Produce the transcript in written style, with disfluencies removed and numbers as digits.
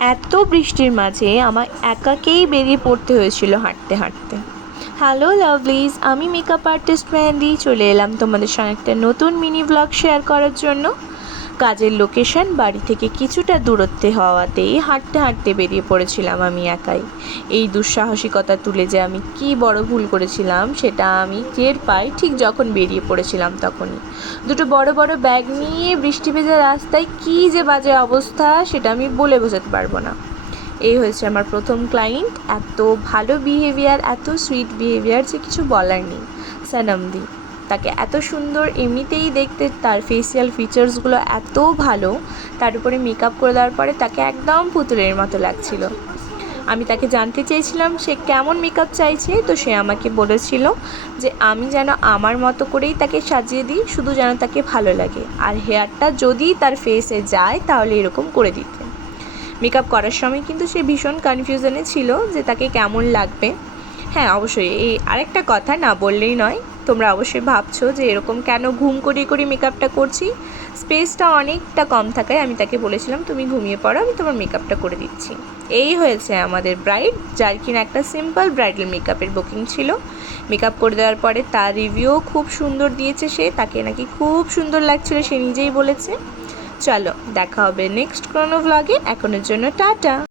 এত বৃষ্টির মাঝে আমার একাকেই বেরিয়ে পড়তে হয়েছিল হাঁটতে হাঁটতে। হ্যালো লাভলিজ, আমি মেকআপ আর্টিস্ট মেহেন্দি চলে এলাম তোমাদের সঙ্গে একটা নতুন মিনি ব্লগ শেয়ার করার জন্য। কাজের লোকেশন বাড়ি থেকে কিছুটা দূরত্বে হওয়াতেই হাঁটতে হাঁটতে বেরিয়ে পড়েছিলাম আমি একাই। এই দুঃসাহসিকতা তুলে যে আমি কি বড় ভুল করেছিলাম সেটা আমি টের পাই ঠিক যখন বেরিয়ে পড়েছিলাম তখনই। দুটো বড় বড় ব্যাগ নিয়ে বৃষ্টি ভেজা রাস্তায় কী যে বাজে অবস্থা সেটা আমি বলে বোঝাতে পারবো না। এই হয়েছে আমার প্রথম ক্লায়েন্ট, এত ভালো বিহেভিয়ার, এত সুইট বিহেভিয়ার যে কিছু বলার নেই। সনমদি, তাকে এত সুন্দর এমনিতেই দেখতে, তার ফেসিয়াল ফিচার্সগুলো এত ভালো, তার উপরে মেকআপ করে দেওয়ার পরে তাকে একদম পুতুলের মতো লাগছিল। আমি তাকে জানতে চেয়েছিলাম সে কেমন মেকআপ চাইছে, তো সে আমাকে বলেছিল যে আমি যেন আমার মতো করেই তাকে সাজিয়ে দিই, শুধু যেন তাকে ভালো লাগে, আর হেয়ারটা যদি তার ফেসে যায় তাহলে এরকম করে দিতে। মেকআপ করার সময় কিন্তু সে ভীষণ কনফিউশনে ছিল যে তাকে কেমন লাগবে। হ্যাঁ, অবশ্যই এই আরেকটা কথা না বললেই নয়, তোমরা অবশ্যই ভাবছো যে এরকম কেন ঘুম করিয়ে করিয়ে মেকআপটা করছি। স্পেসটা অনেকটা কম থাকায় আমি তাকে বলেছিলাম তুমি ঘুমিয়ে পড়ো, আমি তোমার মেকআপটা করে দিচ্ছি। এই হয়েছে আমাদের ব্রাইড, যার কিনা একটা সিম্পল ব্রাইডাল মেকআপের বুকিং ছিল। মেকআপ করে দেওয়ার পরে তার রিভিউও খুব সুন্দর দিয়েছে সে, তাকে নাকি খুব সুন্দর লাগছিল, সে নিজেই বলেছে। চলো দেখা হবে নেক্সট কোনো ভ্লগে, এখনের জন্য টাটা।